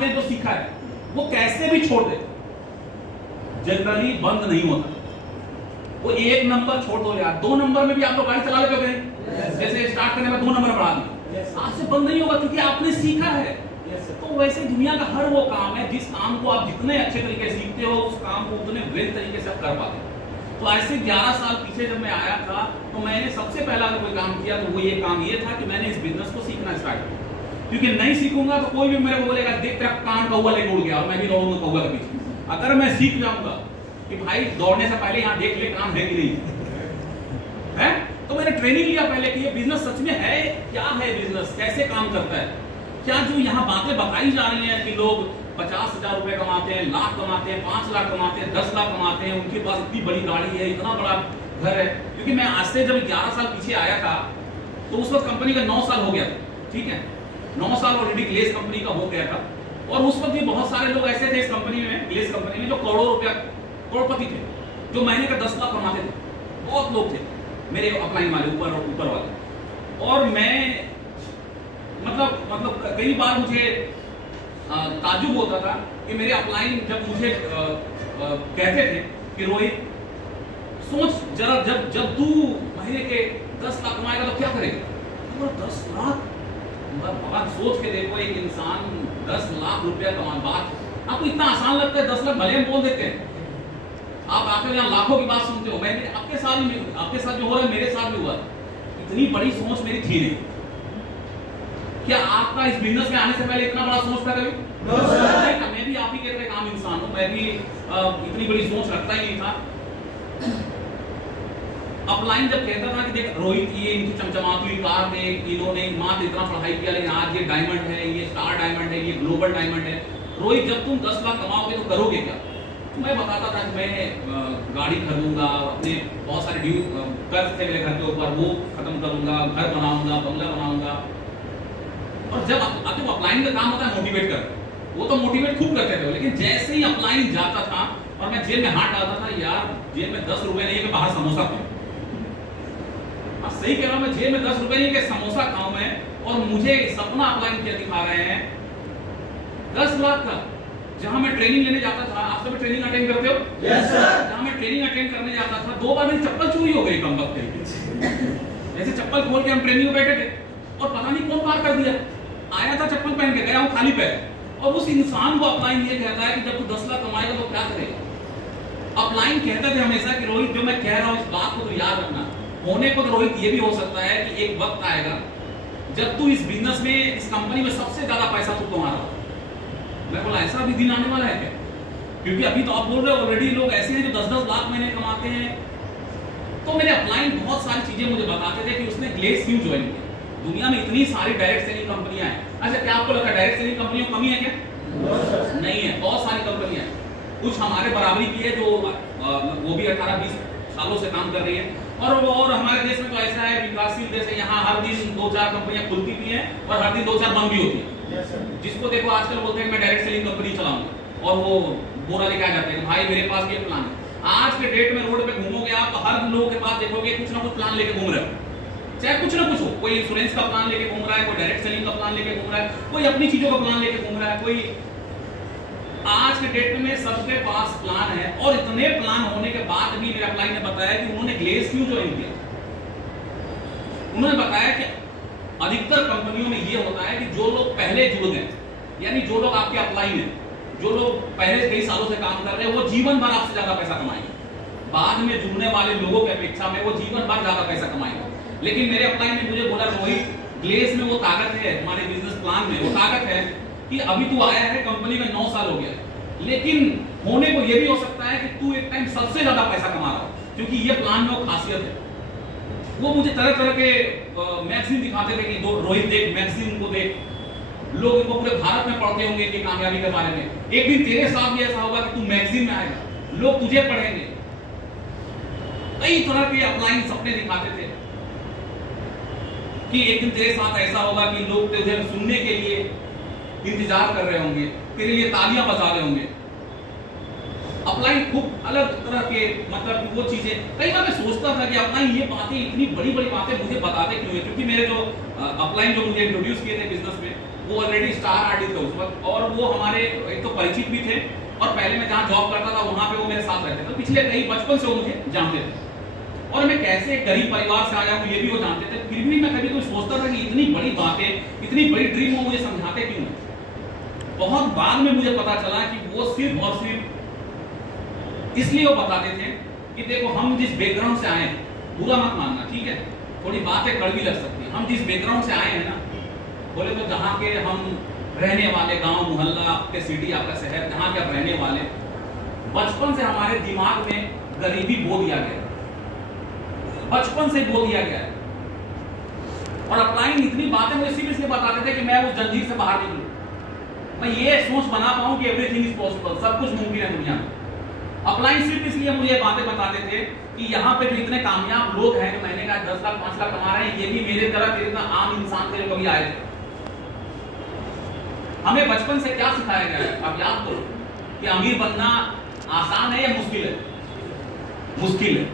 बातें जो सीखा है वो कैसे भी छोड़ दे, जनरली बंद नहीं होता। वो एक नंबर छोड़ दो यार, 2 नंबर में भी आप लोग गाड़ी चला लेते हो कहीं, जैसे स्टार्ट करने में 2 नंबर बढ़ा दिए, आज से बंद नहीं होगा क्योंकि आपने सीखा है। तो वैसे दुनिया का हर वो काम है जिस काम को आप जितने अच्छे तरीके से सीखते हो उस काम को उतने वेल तरीके से आप कर पाते हो। तो ऐसे 11 साल पीछे जब मैं आया था तो मैंने सबसे पहला अगर कोई काम किया तो वो ये काम ये था कि मैंने इस बिजनेस को सीखना स्टार्ट किया, क्योंकि नहीं सीखूंगा तो कोई भी मेरे को बोलेगा देख तेरा कान कौवा लेके उड़ गया और मैं भी दौड़ूंगा कौवा के पीछे। अगर मैं सीख जाऊंगा कि भाई दौड़ने से पहले यहाँ देख ले काम है कि नहीं है, तो मैंने ट्रेनिंग लिया पहले कि ये बिजनेस सच में है, क्या है बिजनेस, कैसे काम करता है, क्या जो यहाँ बातें बताई जा रही हैं कि लोग 50,000 रुपए कमाते हैं, लाख कमाते हैं, 5 लाख कमाते हैं, 10 लाख कमाते हैं, उनके पास इतनी बड़ी गाड़ी है, इतना बड़ा घर है। क्योंकि मैं आज से जब 11 साल पीछे आया था तो उस वक्त कंपनी का 9 साल हो गया था, ठीक है, 9 साल ऑलरेडी ग्लेस कंपनी का हो गया था। और उस वक्त भी बहुत सारे लोग ऐसे थे इस कंपनी में, ग्लेस कंपनी में, जो करोड़ों रुपया करोड़पति थे, जो महीने का 10 लाख कमाते थे। बहुत लोग थे मेरे अपलाइन वाले, ऊपर वाले। और मैं मतलब कई बार मुझे ताज्जुब होता था कि मेरे अपलाइन जब मुझे कहते थे कि रोहित सोच जरा, जब तू महीने के 10 लाख कमाएगा तो क्या करेगा? 10 लाख, बाबा सोच के देखो, एक इंसान 10 लाख रुपया कमा, बात आपको इतना आसान लगता है, 10 लाख भले हम बोल देते हैं, आप आकर यहाँ लाखों की बात सुनते हो। मैं आपके साथ जो हो रहा है मेरे साथ भी हुआ, इतनी बड़ी सोच मेरी थी नहीं। क्या आपका इस बिजनेस में आने से पहले इतना बड़ा सोच था कभी? नहीं, मैं भी आप ही के तरह आम इंसान हूं, मैं भी इतनी बड़ी सोच रखता ही नहीं था। अपलाइन जब कहता था कि देख रोहित, ये इनकी चमचमाती हुई कार में इन्होंने मात्र इतना पढ़ाई किया, लेकिन आज ये डायमंड है, ये स्टार डायमंड है, ये ग्लोबल डायमंड है। रोहित जब तुम 10 लाख कमाओगे तो करोगे क्या? तो मैं बताता था कि मैं गाड़ी खरीदूंगा, अपने बहुत सारे ड्यू कर्ज थे मेरे घर के ऊपर, वो खत्म करूंगा, घर बनाऊंगा, बंगला बनाऊंगा। और जब अपलाइन का काम होता है मोटिवेट कर, वो तो मोटिवेट खूब करते थे, लेकिन जैसे ही अपलाइन जाता था और मैं जेब में हाथ डालता था, यार जेब में 10 रुपए नहीं है कि बाहर समोसा खाऊं। सही कह रहा हूं, मैं जेब में 10 रुपए नहीं कि समोसा खाऊं मैं, और मुझे सपना अपलाइन क्या दिखा रहे हैं 10 लाख का। जहां मैं ट्रेनिंग लेने जाता था, आप सब ट्रेनिंग अटेंड करते हो? Yes sir. जहां मैं ट्रेनिंग अटेंड करने जाता था, 2 बार मेरी चप्पल चोरी हो गई कम वक्त तरीके। जैसे चप्पल खोल के हम ट्रेनिंग में बैठे थे और पता नहीं कौन पार कर दिया, आया था चप्पल पहन के, गया हूं खाली पैर। और उस इंसान को अपलाइन ये कहता है कि जब तू 10 लाख कमाएगा तो क्या करेगा? अपलाइन कहते थे हमेशा कि रोहित जो मैं कह रहा हूं इस बात को तो याद रखना। होने को तो रोहित ये भी हो सकता है कि एक वक्त आएगा जब तू इस बिजनेस में, इस कंपनी में सबसे ज्यादा पैसा तू कमा रहा हो। मैं बोला ऐसा भी दिन आने वाला है क्या? क्योंकि अभी तो आप बोल रहे हो ऑलरेडी लोग ऐसे हैं जो 10-10 लाख महीने कमाते हैं। तो मेरे अपलाइन बहुत सारी चीजें मुझे बताते थे कि उसने ग्लेस क्यों ज्वाइन किया। दुनिया में इतनी सारी डायरेक्ट सेलिंग कंपनियां हैं, अच्छा क्या आपको लगता है डायरेक्ट सेलिंग कंपनियों की कमी है क्या? नहीं है, बहुत सारी कंपनियां हैं। कुछ हमारे बराबरी की है जो वो भी 18-20 सालों से काम कर रही है, और हमारे देश में तो ऐसा है, विकासशील देश है, यहाँ हर दिन 2-4 कंपनियां खुलती भी हैं और हर दिन 2-4 बंद भी होती है। जिसको देखो आजकल बोलते हैं मैं डायरेक्ट सेलिंग कंपनी चलाऊंगा, और वो बोरा लेके आ जाते हैं भाई मेरे पास ये प्लान है। आज के डेट में रोड पे घूमोगे आप तो हर लोगों के पास देखोगे कुछ ना कुछ प्लान लेके घूम रहे हो, चाहे कुछ ना कुछ हो। कोई इंश्योरेंस का प्लान लेके घूम रहा है, कोई डायरेक्ट सेलिंग का प्लान लेके घूम रहा है, कोई अपनी चीजों का प्लान लेके घूम रहा है, कोई। आज के डेट में सबके पास प्लान है, और इतने प्लान होने के बाद भी मेरे अपलाइन ने बताया कि उन्होंने ग्लेस क्यों ज्वाइन किया। उन्होंने बताया कि अधिकतर कंपनियों में ये होता है कि जो लोग पहले जुड़ गए, यानी जो लोग आपके अपलाइन है, जो लोग पहले कई सालों से काम कर रहे हैं, वो जीवन भर आपसे ज्यादा पैसा कमाएंगे। बाद में जुड़ने वाले लोगों की अपेक्षा में वो जीवन भर ज्यादा पैसा कमाएंगे। लेकिन मेरे अपलाइन ने मुझे बोला रोहित ग्लेस में वो ताकत है, हमारे बिजनेस प्लान में वो ताकत है कि अभी तू आया है, कंपनी में 9 साल हो गया, लेकिन होने को ये भी हो सकता है कि तू एक टाइम सबसे ज्यादा पैसा कमा रहा हो, क्योंकि ये प्लान में वो खासियत है। वो मुझे तरह तरह के मैगजीन दिखाते थे कि रोहित देख मैगजीन को देख, लोग इनको पूरे भारत में पढ़ते होंगे कि कामयाबी के बारे में। एक दिन तेरे साथ भी ऐसा होगा कि तू मैगजीन में आएगा, लोग तुझे पढ़ेंगे। कई तरह के अपलाइन सपने दिखाते थे कि एक दिन तेरे साथ ऐसा होगा कि लोग तुझे सुनने के लिए इंतजार कर रहे होंगे, तेरे लिए तालियां बजा रहे होंगे। अपलाइन खूब अलग तरह के, मतलब वो चीजें कई बार मैं सोचता था कि अपलाइन ये बातें, इतनी बड़ी बड़ी बातें मुझे बताते क्यों है? क्योंकि मेरे जो अपलाइन जो मुझे इंट्रोड्यूस किए थे बिजनेस में, वो ऑलरेडी स्टार आर्टिस्ट थे उस वक्त, और वो हमारे एक तो परिचित भी थे, और पहले मैं जहाँ जॉब करता था वहाँ पे वो मेरे साथ रहते थे। पिछले कई बचपन से वो मुझे जानते थे, और मैं कैसे गरीब परिवार से आया हूँ ये भी वो जानते थे। फिर भी मैं कभी कोई सोचता था कि इतनी बड़ी बातें, इतनी बड़ी ड्रीम वो मुझे समझाते क्यों है। बहुत बाद में मुझे पता चला कि वो सिर्फ और सिर्फ इसलिए वो बताते थे कि देखो हम जिस बैकग्राउंड से आए, बुरा मत मानना, ठीक है, थोड़ी बातें कड़वी लग सकती है, हम जिस बैकग्राउंड से आए हैं ना, बोले तो जहाँ के हम रहने वाले, गांव मोहल्ला, आपके सिटी, आपका शहर, जहाँ के आप रहने वाले, बचपन से हमारे दिमाग में गरीबी बो दिया गया, बचपन से बो दिया गया है। और अपलाइन इतनी बातें मुझे सिर्फ इसलिए बताते थे कि मैं उस जंजीर से बाहर निकलूं, मैं ये सोच बना पाऊं कि एवरीथिंग इज पॉसिबल, सब कुछ मुमकिन है दुनिया में। अपलाइन सिर्फ इसलिए मुझे बातें बताते थे कि यहाँ पे जो इतने कामयाब लोग हैं, जो महीने का 10 लाख 5 लाख कमा रहे हैं, ये भी मेरे तरह तेरे तरह आम इंसान थे जो कभी आए थे। हमें बचपन से क्या सिखाया गया है, आप याद करो, कि अमीर बनना आसान है या मुश्किल है? मुश्किल है।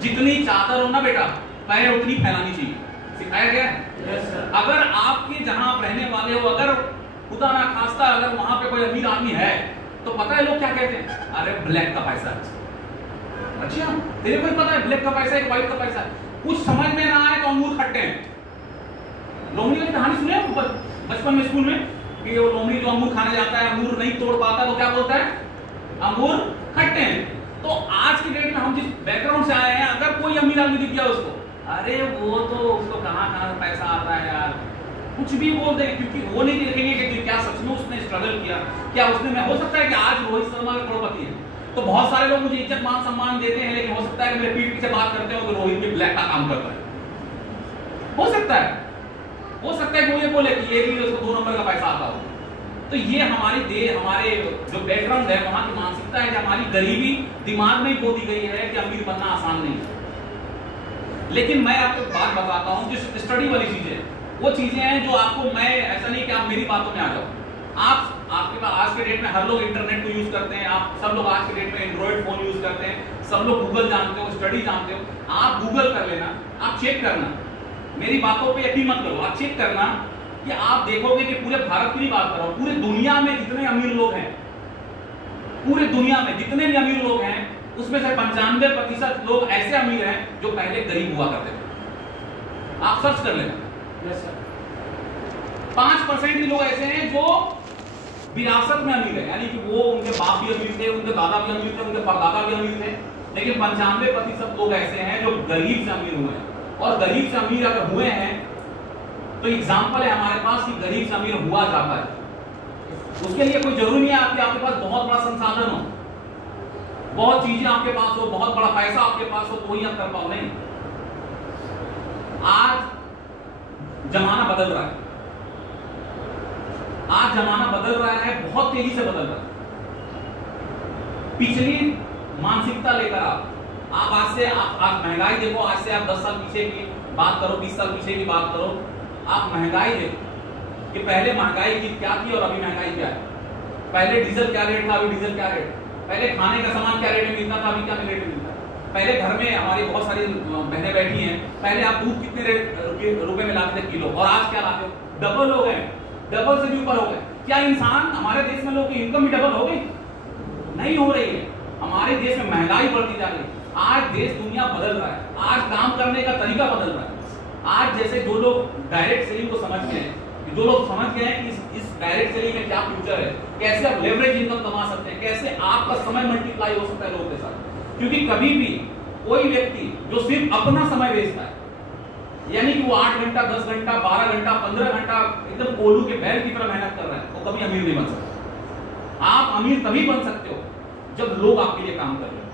जितनी चादर हो ना बेटा, पैर उतनी फैलानी चाहिए, सिखाया गया है। yes, अगर आपके जहां आप रहने वाले हो, अगर खुदा ना खास्ता अगर वहां पे कोई अमीर आदमी है, तो पता है लोग क्या कहते हैं? अरे ब्लैक का पैसा। अच्छा, तेरे को पता है ब्लैक का पैसा है, व्हाइट का पैसा है? कुछ समझ में ना आए तो अंगूर खट्टे हैं। लोमड़ी वाली कहानी सुने बचपन में स्कूल में, कि वो लोमड़ी जो अंगूर खाने जाता है, अंगूर नहीं तोड़ पाता तो क्या बोलता है? अंगूर खट्टे हैं। तो आज की डेट में हम जिस बैकग्राउंड से आए हैं, अगर कोई अमीर आदमी दिख गया उसको, अरे वो तो उसको कहां पैसा आता है यार, कुछ भी बोल दे, क्योंकि वो नहीं देखेंगे कि क्या सच में उसने स्ट्रगल किया, क्या उसने, हो सकता है कि आज रोहित शर्मा करोड़पति है, तो बहुत सारे लोग मुझे इज्जत मान सम्मान देते हैं, लेकिन हो सकता है कि मेरे पीठ पीछे बात करते हो कि रोहित भी ब्लैक का काम करता है। हो सकता है कि वो ये बोले कि ये भी उसको 2 नंबर का पैसा आता हो। तो ये हमारे जो बैकग्राउंड है, वहां की मानसिकता है कि हमारी गरीबी दिमाग में ही बो दी गई है कि अमीर बनना आसान नहीं है। लेकिन मैं आपको बात बताता हूं, जो स्टडी वाली चीजें, वो चीजें हैं जो आपको, मैं ऐसा नहीं कि आप मेरी बातों में आ जाओ, आपके पास आज के डेट में हर लोग इंटरनेट को यूज करते हैं, आप सब लोग आज के डेट में एंड्रॉइड फोन यूज करते हैं, सब लोग गूगल जानते हो, स्टडी जानते हो, आप गूगल कर लेना, आप चेक करना, मेरी बातों पे यकीन मत करो, आप चेक करना कि आप देखोगे कि पूरे भारत की बात कर रहा हूं, पूरे दुनिया में जितने अमीर लोग हैं, पूरे दुनिया में जितने भी अमीर लोग हैं, उसमें से 95% लोग ऐसे अमीर हैं जो पहले गरीब हुआ करते थे। आप सर्च कर लेना। yes, 5% ही लोग ऐसे हैं जो विरासत में अमीर है, यानी कि वो उनके बाप भी अमीर थे, उनके दादा भी अमीर थे, उनके परदादा भी अमीर थे, लेकिन 95% लोग ऐसे हैं जो गरीब से अमीर हुए हैं। और गरीब से अमीर अगर हुए हैं तो एग्जाम्पल है हमारे पास कि गरीब से अमीर हुआ जाता है। उसके लिए कोई जरूरी नहीं है कि आपके पास बहुत बड़ा संसाधन हो, बहुत चीजें आपके पास हो, बहुत बड़ा पैसा आपके पास हो, तो ही आप कर पाओ, नहीं। आज जमाना बदल रहा है, आज जमाना बदल रहा है, बहुत तेजी से बदल रहा है। पिछली मानसिकता लेकर आप आज से आप महंगाई देखो, आज से आप 10 साल पीछे की बात करो, 20 साल पीछे की बात करो, आप महंगाई देखो कि पहले महंगाई की क्या थी और अभी महंगाई क्या है। पहले डीजल क्या रेट था, अभी डीजल क्या रेट, पहले खाने का सामान क्या रेट में मिलता था, अभी क्या रेट में मिलता है। पहले घर में हमारी बहुत सारी बहनें बैठी हैं, पहले आप दूध कितने रुपए में लाते थे किलो, और आज क्या लाते हो? डबल हो गए, डबल से भी ऊपर हो गए। क्या इंसान, हमारे देश में लोगों की इनकम भी डबल हो गई? नहीं हो रही है। हमारे देश में महंगाई बढ़ती जा रही है। आज देश दुनिया बदल रहा है, आज काम करने का तरीका बदल रहा है। आज जैसे जो लोग डायरेक्ट सेलिंग को समझ गए हैं, जो लोग समझ गए हैं कि इस डायरेक्ट सेलिंग में क्या फ्यूचर है, कैसे आप लेवरेज इनकम कमा सकते हैं, कैसे आपका समय मल्टीप्लाई हो सकता है लोगों के साथ। क्योंकि कभी भी कोई व्यक्ति जो सिर्फ अपना समय बेचता है, यानी कि वो 8 घंटा 10 घंटा 12 घंटा 15 घंटा एकदम कोल्हू के बैल की तरह मेहनत कर रहा है, वो कभी अमीर नहीं बन सकता। आप अमीर तभी बन सकते हो जब लोग आपके लिए काम कर रहे हो।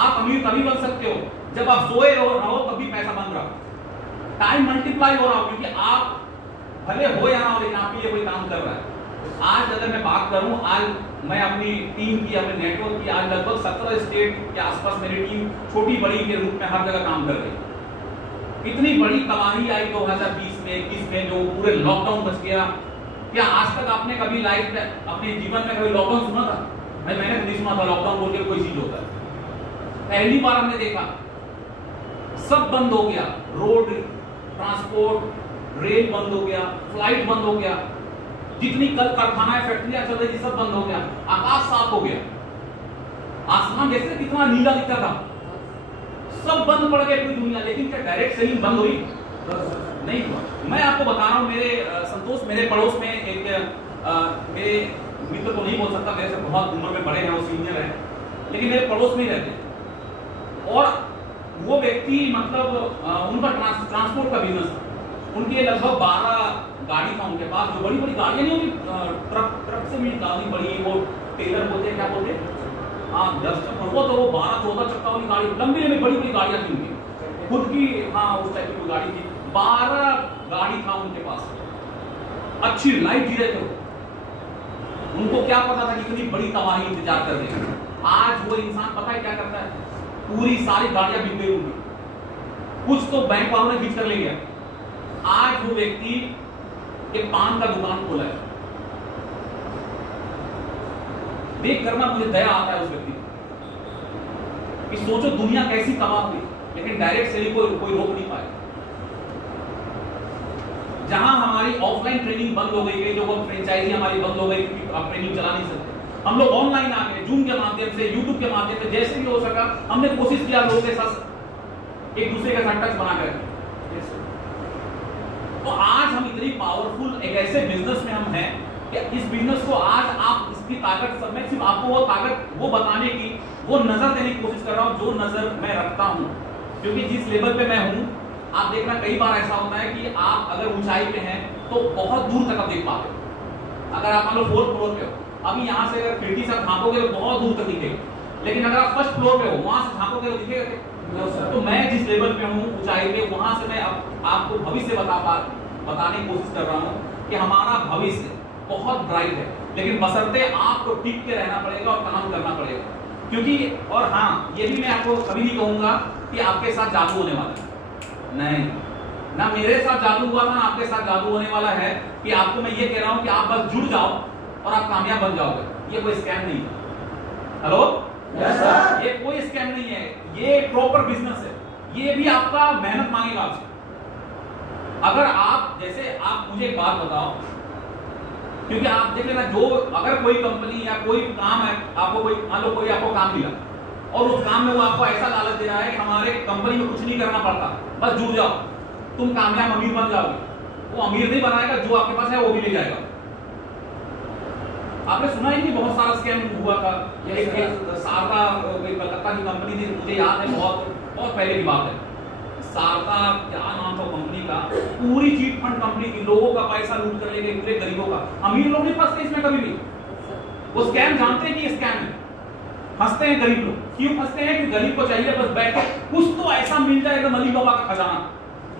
आप अमीर तभी बन सकते हो जब आप सोए रहो तभी पैसा बन रहा हो, टाइम मल्टीप्लाई हो रहा हो, क्योंकि आप भले हो या ना हो लेकिन आपके लिए कोई काम कर रहा है। आज अगर मैं बात करूं, आज मैं अपनी टीम की, अपने नेटवर्क की, आज लगभग 17 स्टेट के आसपास मेरी टीम छोटी बड़ी के रूप में हर जगह काम कर रही है। इतनी बड़ी तबाही आई 2020 में 21 में, जो पूरे लॉकडाउन बच गया। क्या आज तक आपने कभी लाइफ में, अपने जीवन में कभी लॉकडाउन सुना था? मैंने नहीं सुना था लॉकडाउन बोल के कोई चीज होता है। पहली बार हमने देखा, सब बंद हो गया, रोड ट्रांसपोर्ट, रेल बंद हो गया, फ्लाइट बंद हो गया, जितनी कल कारखाना फैक्ट्रियां चल रही थी सब बंद हो गया, आकाश साफ हो गया, आसमान जैसे कितना नीला दिखता था, सब बंद पड़ गए पूरी दुनिया। लेकिन क्या डायरेक्ट सेलिंग बंद हुई? नहीं हुआ। मैं आपको बता रहा हूं, मेरे संतोष मेरे पड़ोस में एक मेरे मित्र को नहीं बोल सकता, मेरे से बहुत उम्र में बड़े हैं, वो सीनियर है, लेकिन मेरे पड़ोस में ही रहते हैं। और वो व्यक्ति मतलब उनका ट्रांसपोर्ट का बिजनेस था, उनके लगभग 12 गाड़ी था उनके पास, जो बड़ी बड़ी गाड़ियां नहीं होती, ट्रक से भी गाड़ी बड़ी, वो टेलर बोलते हैं, क्या बोलते हैं, हाँ 10 चक्का, वो तो वो 12-14 चक्का वाली गाड़ी, लंबी लंबी बड़ी बड़ी गाड़ियां थी उनकी खुद की, हाँ उस टाइप की गाड़ी थी, 12 गाड़ी था उनके पास, अच्छी लाइफ जी रहे थे। उनको क्या पता था कि इतनी बड़ी तबाही इंतजार कर रही है। आज वो इंसान पता है क्या करता है, पूरी सारी गाड़ियां बिक गई उनकी, कुछ तो बैंक वालों ने खींच कर ले गया। आज वो व्यक्ति एक पान का दुकान खोला है, देख करना मुझे दया आता है उस व्यक्ति कि सोचो दुनिया कैसी तबाह हुई, लेकिन डायरेक्ट सेलिंग को कोई रोक नहीं पाया। जहां हमारी ऑफलाइन ट्रेनिंग बंद हो गई, जो फ्रेंचाइजी हमारी बंद हो गई क्योंकि आप ट्रेनिंग चला नहीं सकते, हम लोग ऑनलाइन आ गए, जूम के माध्यम से, यूट्यूब के माध्यम से, जैसे भी हो सका हमने कोशिश किया लोगों के साथ एक दूसरे के साथ टच बनाकर। तो आज हम इतनी पावरफुल एक ऐसे बिजनेस में हम हैं कि इस बिजनेस को आज आप इसकी ताकत सब में, सिर्फ आपको वो ताकत वो बताने की, वो नजर देने की कोशिश कर रहा हूं जो नजर मैं रखता हूं। क्योंकि जिस लेवल पे मैं हूं, आप देखना कई बार ऐसा होता है कि आप अगर ऊंचाई पे हैं तो बहुत दूर तक आप देख पाते हो। अगर आप मान लो 4th फ्लोर पे हो, अभी यहाँ से अगर खिड़की से झांकोगे तो बहुत दूर तक दिखेगा, लेकिन अगर आप 1st फ्लोर पे हो, वहां से झांकोगे तो दिखेगा। तो मैं जिस लेवल पे हूँ ऊंचाई पे, वहां से मैं आपको भविष्य बताने की कोशिश कर रहा हूँ कि हमारा भविष्य बहुत ब्राइट है, लेकिन बशर्ते आपको टिक के रहना पड़ेगा और काम करना पड़ेगा। क्योंकि और हाँ, ये भी मैं आपको कभी नहीं कहूंगा कि आपके साथ जादू होने वाला है, नहीं, ना मेरे साथ जादू हुआ था ना आपके साथ जादू होने वाला है कि आपको मैं ये कह रहा हूं कि आप बस जुड़ जाओ और आप कामयाब बन जाओगे। ये कोई स्कैम नहीं है। हेलो, यस सर, ये कोई स्कैम नहीं है, ये प्रॉपर बिजनेस है। ये भी आपका मेहनत मांगेगा आपसे। अगर आप जैसे आप मुझे एक बात बताओ, क्योंकि आप देख लेना, जो अगर कोई कंपनी या कोई काम है, आपको कोई मान लो कोई आपको काम मिला और उस काम में वो आपको ऐसा लालच दे रहा है कि हमारे कंपनी में कुछ नहीं करना पड़ता, बस जुड़ जाओ, तुम कामयाब अमीर बन जाओगे। वो अमीर नहीं बनाएगा, जो आपके पास है वो भी ले जाएगा। आपने सुना ही नहीं, बहुत सारा स्कैम हुआ था। एक सारदा कलकत्ता की कंपनी थी, मुझे याद है, बहुत पहले की बात है। सारदा क्या नाम था कंपनी का, पूरी चीट फंड कंपनी थी, लोगों का पैसा लूट कर ले गए, पूरे गरीबों का। अमीर लोग नहीं फंसते इसमें कभी भी, वो स्कैम जानते हैं कि ये स्कैम है, हंसते हैं गरीब लोग। क्यों हंसते हैं? कि गरीब को चाहिए बस बैठ के कुछ तो ऐसा मिल जाए एकदम अली बाबा का खजाना,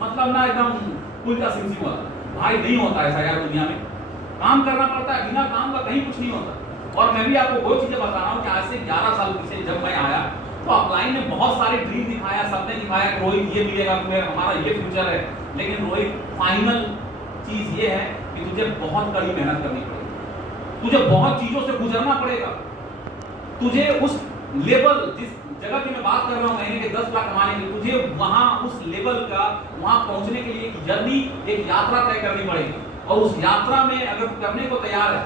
मतलब ना एकदम उल्टा सिंसी हुआ। भाई नहीं होता ऐसा यार, दुनिया में काम करना पड़ता है, बिना काम का कहीं कुछ नहीं होता। और मैं भी आपको वो चीजें बता रहा हूँ कि आज से 11 साल पीछे जब मैं आया तो अपलाइन ने बहुत सारे ड्रीम दिखाया, सबने दिखाया कि रोहित ये मिलेगा तुम्हें, हमारा ये फ्यूचर है। लेकिन रोहित, फाइनल चीज ये है कि तुझे बहुत कड़ी मेहनत करनी पड़ेगी, तुझे बहुत चीजों से गुजरना पड़ेगा, तुझे उस लेवल, जिस जगह की मैं बात कर रहा हूँ महीने के 10 लाख कमाने की, तुझे वहां उस लेवल का, वहां पहुंचने के लिए एक जर्नी, एक यात्रा तय करनी पड़ेगी। और उस यात्रा में अगर तू करने को तैयार है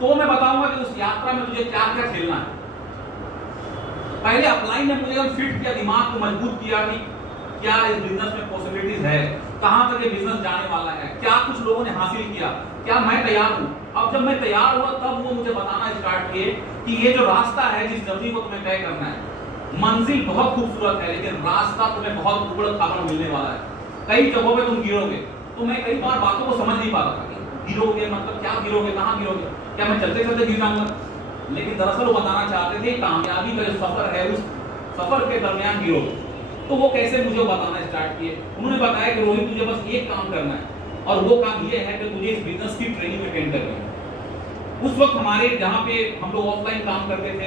तो मैं बताऊंगा कि उस यात्रा में तुझे क्या क्या झेलना है। पहले अपलाइन ने मुझे एकदम फिट किया, दिमाग को मजबूत किया कि क्या इस बिजनेस में पॉसिबिलिटीज है, कहां तक ये बिजनेस जाने वाला है, क्या कुछ लोगों ने हासिल किया, क्या मैं तैयार हूं। अब जब मैं तैयार हुआ तब वो मुझे बताना स्टार्ट किए कि ये जो रास्ता है, जिस जर्नी को तुम्हें तय करना है, मंजिल बहुत खूबसूरत है लेकिन रास्ता तुम्हें बहुत उबड़ खाबड़ मिलने वाला है। कई जगहों पे तुम गिरोगे। तो मैं कई बार बातों को समझ नहीं पाता था, गिरोगे मतलब क्या गिरोगे, कहां गिरोगे, क्या मैं चलते चलते गिर जाऊंगा। लेकिन दरअसल वो बताना चाहते थे कामयाबी का जो सफर है, उस सफर के दरमियान गिरोगे। तो वो कैसे मुझे बताना स्टार्ट किए। उन्होंने बताया कि रोहित तुझे बस एक काम करना है और वो काम ये है कि तुझे इस बिजनेस की ट्रेनिंग अटेंड करनी है। उस वक्त हमारे जहाँ पे हम लोग ऑफलाइन काम करते थे